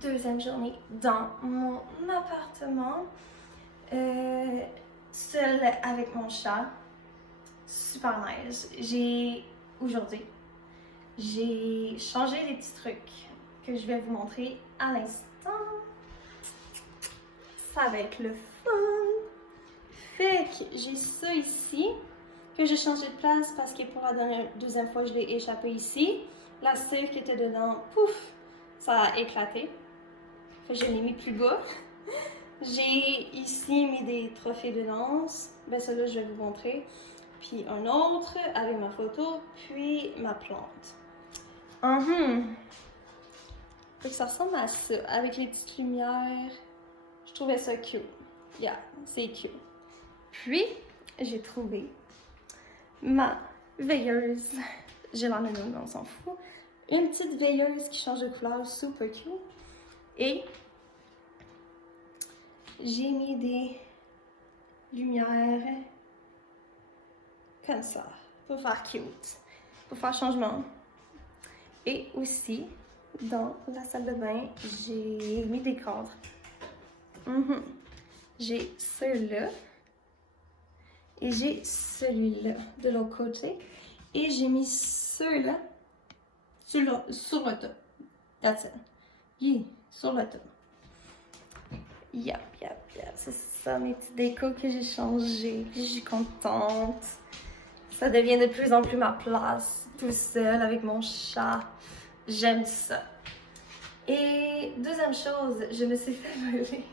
deuxième journée dans mon appartement, seule avec mon chat. Super nice. Aujourd'hui, j'ai changé les petits trucs que je vais vous montrer à l'instant. Ça va être le fun. Fait que j'ai ça ici, que j'ai changé de place parce que pour la deuxième fois, je l'ai échappé ici. La cire qui était dedans, pouf, ça a éclaté. Fait que je l'ai mis plus bas. J'ai ici mis des trophées de danse. Ben ça là, je vais vous montrer. Puis un autre avec ma photo, puis ma plante. Fait que ça ressemble à ça, avec les petites lumières. Je trouvais ça cute. Yeah, c'est cute. Puis, j'ai trouvé ma veilleuse. Je l'en ai une, on s'en fout. Une petite veilleuse qui change de couleur, super cute. Et j'ai mis des lumières comme ça, pour faire cute, pour faire changement. Et aussi, dans la salle de bain, j'ai mis des cadres. J'ai ceux-là. Et j'ai celui-là de l'autre côté. Et j'ai mis ceux-là sur le top. That's it. Yeah, sur le top. Yep. C'est ça mes petits décos que j'ai changé. Puis je suis contente. Ça devient de plus en plus ma place. Tout seul avec mon chat. J'aime ça. Et deuxième chose, je me suis fait voler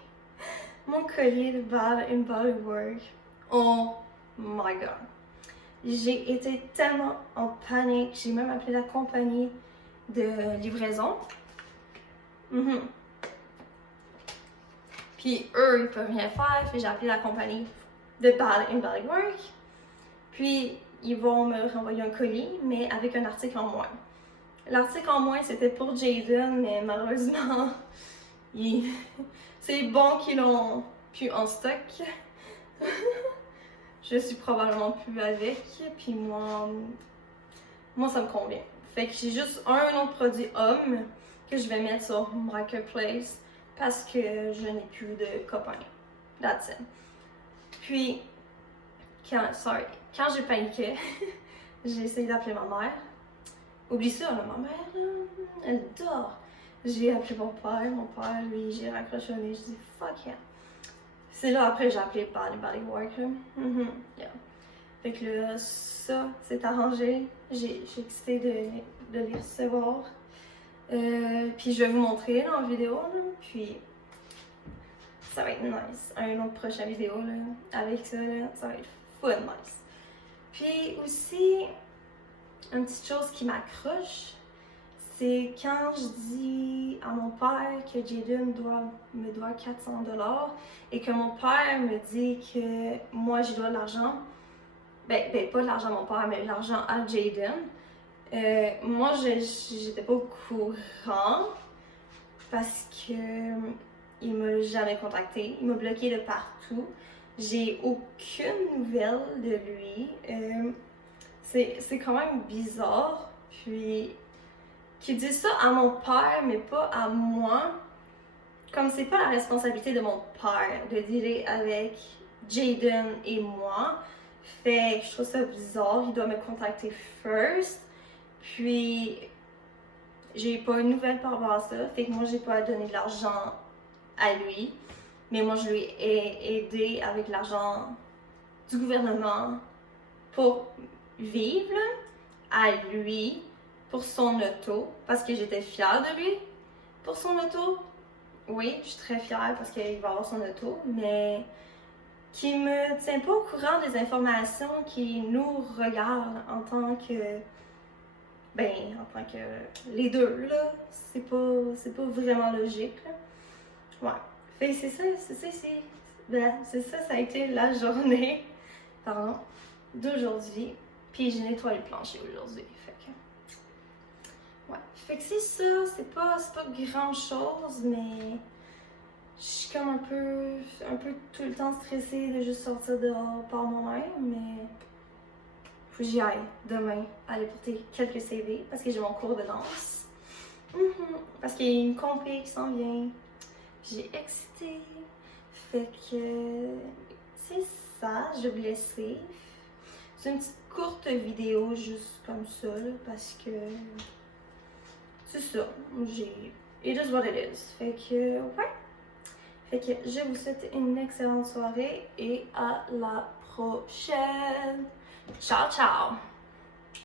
mon collier de Bath & Body Works. Oh my god. J'ai été tellement en panique. J'ai même appelé la compagnie de livraison. Puis eux, ils peuvent rien faire. Puis j'ai appelé la compagnie de Bath & Body Works. Puis ils vont me renvoyer un colis, mais avec un article en moins. L'article en moins, c'était pour Jaden, mais malheureusement, c'est bon qu'ils l'ont plus en stock. Je suis probablement plus avec, puis moi ça me convient. Fait que j'ai juste un autre produit homme que je vais mettre sur Marketplace parce que je n'ai plus de copains. That's it. Puis, quand j'ai paniqué, j'ai essayé d'appeler ma mère. Oublie ça, là, ma mère, là, elle dort. J'ai appelé mon père, lui, j'ai raccroché au nez, je dis fuck yeah. C'est là après j'ai appelé Bath & Body Works, là. Yeah. Fait que là, ça, c'est arrangé. J'ai excité de les recevoir. Puis je vais vous montrer là, en vidéo, là. Puis ça va être nice. Un autre prochaine vidéo, là, avec ça, là, ça va être fun nice. Puis aussi, une petite chose qui m'accroche, c'est quand je dis à mon père que Jaden me doit 400$ et que mon père me dit que moi je dois de l'argent, ben pas de l'argent à mon père, mais de l'argent à Jaden. Moi j'étais pas au courant parce que il m'a jamais contacté, il m'a bloqué de partout. J'ai aucune nouvelle de lui. C'est quand même bizarre, puis qu'il dise ça à mon père, mais pas à moi. Comme c'est pas la responsabilité de mon père de dealer avec Jaden et moi. Fait que je trouve ça bizarre, il doit me contacter first. Puis j'ai pas une nouvelle par rapport à ça, fait que moi j'ai pas donné de l'argent à lui. Mais moi je lui ai aidé avec l'argent du gouvernement pour vivre à lui pour son auto parce que j'étais fière de lui pour son auto. Oui, je suis très fière parce qu'il va avoir son auto, mais qui me tient pas au courant des informations qui nous regardent en tant que les deux là, c'est pas vraiment logique là. Ouais. Fait que c'est ça, ça a été la journée, d'aujourd'hui. Puis j'ai nettoyé le plancher aujourd'hui. Fait que c'est ça, c'est pas grand chose, mais je suis comme un peu tout le temps stressée de juste sortir dehors par moi-même, mais faut que j'y aille demain aller porter quelques CV parce que j'ai mon cours de danse. Parce qu'il y a une compé qui s'en vient. J'ai excité. Fait que c'est ça, je vais vous laisser. C'est une petite courte vidéo juste comme ça, là, parce que c'est ça. It is what it is. Fait que, ouais. Fait que je vous souhaite une excellente soirée et à la prochaine. Ciao, ciao!